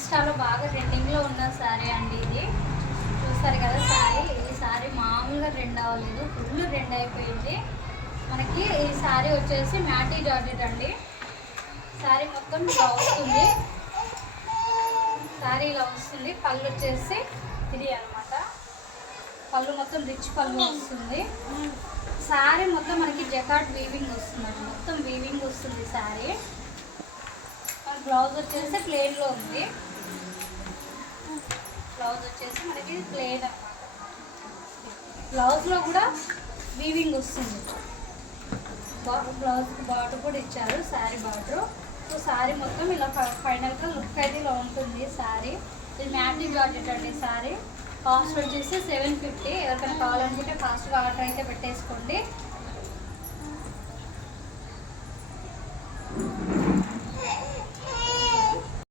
ఇన్స్టాలో బాగా ట్రెండింగ్లో ఉన్న శారీ అండి ఇది. చూస్తారు కదా శారీ. ఈ శారీ మామూలుగా ట్రెండ్ అవ్వలేదు, ఫుల్ ట్రెండ్ అయిపోయింది. మనకి ఈ శారీ వచ్చేసి మ్యాటీ జార్జెట్ అండి. శారీ మొత్తం ఇలా వస్తుంది, శారీ ఇలా వస్తుంది. పళ్ళు వచ్చేసి ఇది అనమాట, పళ్ళు మొత్తం రిచ్ పళ్ళు వస్తుంది. శారీ మొత్తం మనకి జకాట్ వీవింగ్ వస్తుంది, మొత్తం వీవింగ్ వస్తుంది శారీ. బ్లౌజ్ వచ్చేసి ప్లెయిన్లో ఉంది, బ్లౌజ్ వచ్చేసి మనకి ప్లెయిన్ అనమాట. బ్లౌజ్లో కూడా వీవింగ్ వస్తుంది, బ్లౌజ్ బార్డర్ కూడా ఇచ్చారు, శారీ బార్డర్. సో శారీ మొత్తం ఇలా ఫైనల్గా లుక్ అయితే ఇలా ఉంటుంది శారీ. ఇది మ్యాటీ జార్జెట్ అండి శారీ. కాస్ట్ వచ్చేసి 750. ఎవరికైనా కావాలనుకుంటే ఫాస్ట్గా ఆర్డర్ అయితే పెట్టేసుకోండి.